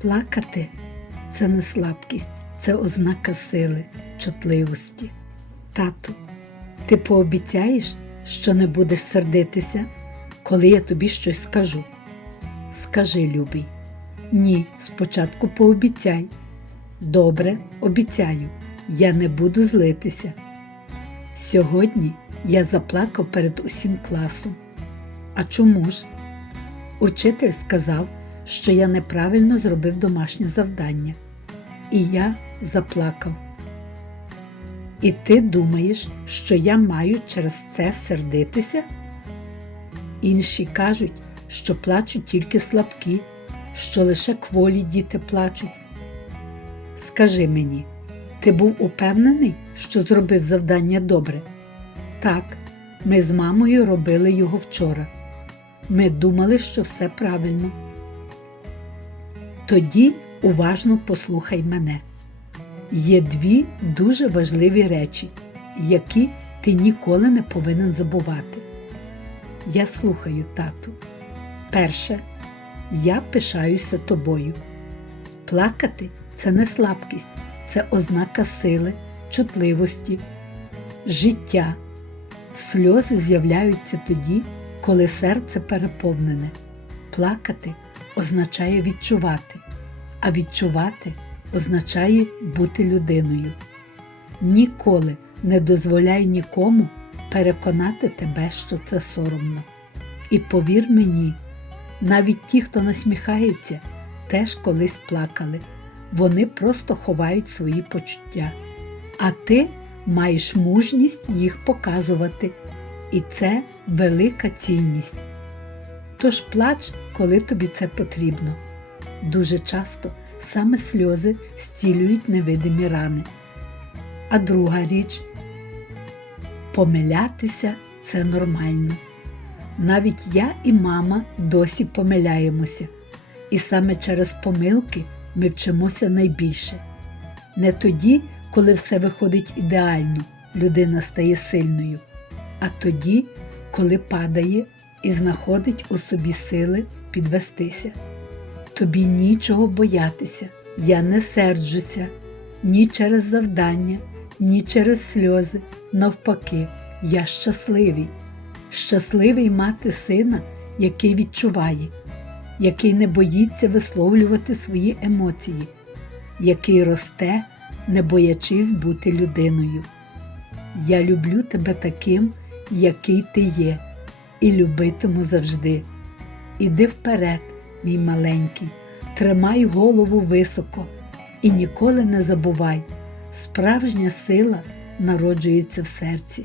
Плакати це не слабкість, це ознака сили, чутливості. Тату, ти пообіцяєш, що не будеш сердитися, коли я тобі щось скажу? Скажи, любий. Ні, спочатку пообіцяй. Добре, обіцяю, я не буду злитися. Сьогодні я заплакав перед усім класом. А чому ж? Учитель сказав, що я неправильно зробив домашнє завдання, і я заплакав. І ти думаєш, що я маю через це сердитися? Інші кажуть, що плачуть тільки слабкі, що лише кволі діти плачуть. Скажи мені, ти був упевнений, що зробив завдання добре? Так, ми з мамою робили його вчора. Ми думали, що все правильно. Тоді уважно послухай мене. Є дві дуже важливі речі, які ти ніколи не повинен забувати. Я слухаю, тату. Перше, я пишаюся тобою. Плакати це не слабкість, це ознака сили, чутливості, життя. Сльози з'являються тоді, коли серце переповнене. Плакати означає відчувати, а відчувати означає бути людиною. Ніколи не дозволяй нікому переконати тебе, що це соромно. І повір мені, навіть ті, хто насміхається, теж колись плакали. Вони просто ховають свої почуття. А ти маєш мужність їх показувати. І це велика цінність. Тож плач, коли тобі це потрібно. Дуже часто саме сльози зцілюють невидимі рани. А друга річ помилятися це нормально. Навіть я і мама досі помиляємося, і саме через помилки ми вчимося найбільше. Не тоді, коли все виходить ідеально, людина стає сильною, а тоді, коли падає і знаходить у собі сили підвестися. Тобі нічого боятися, я не серджуся ні через завдання, ні через сльози. Навпаки, я щасливий, щасливий мати сина, який відчуває, який не боїться висловлювати свої емоції, який росте, не боячись бути людиною. Я люблю тебе таким, який ти є, і любитиму завжди. Іди вперед, мій маленький, тримай голову високо і ніколи не забувай, справжня сила народжується в серці.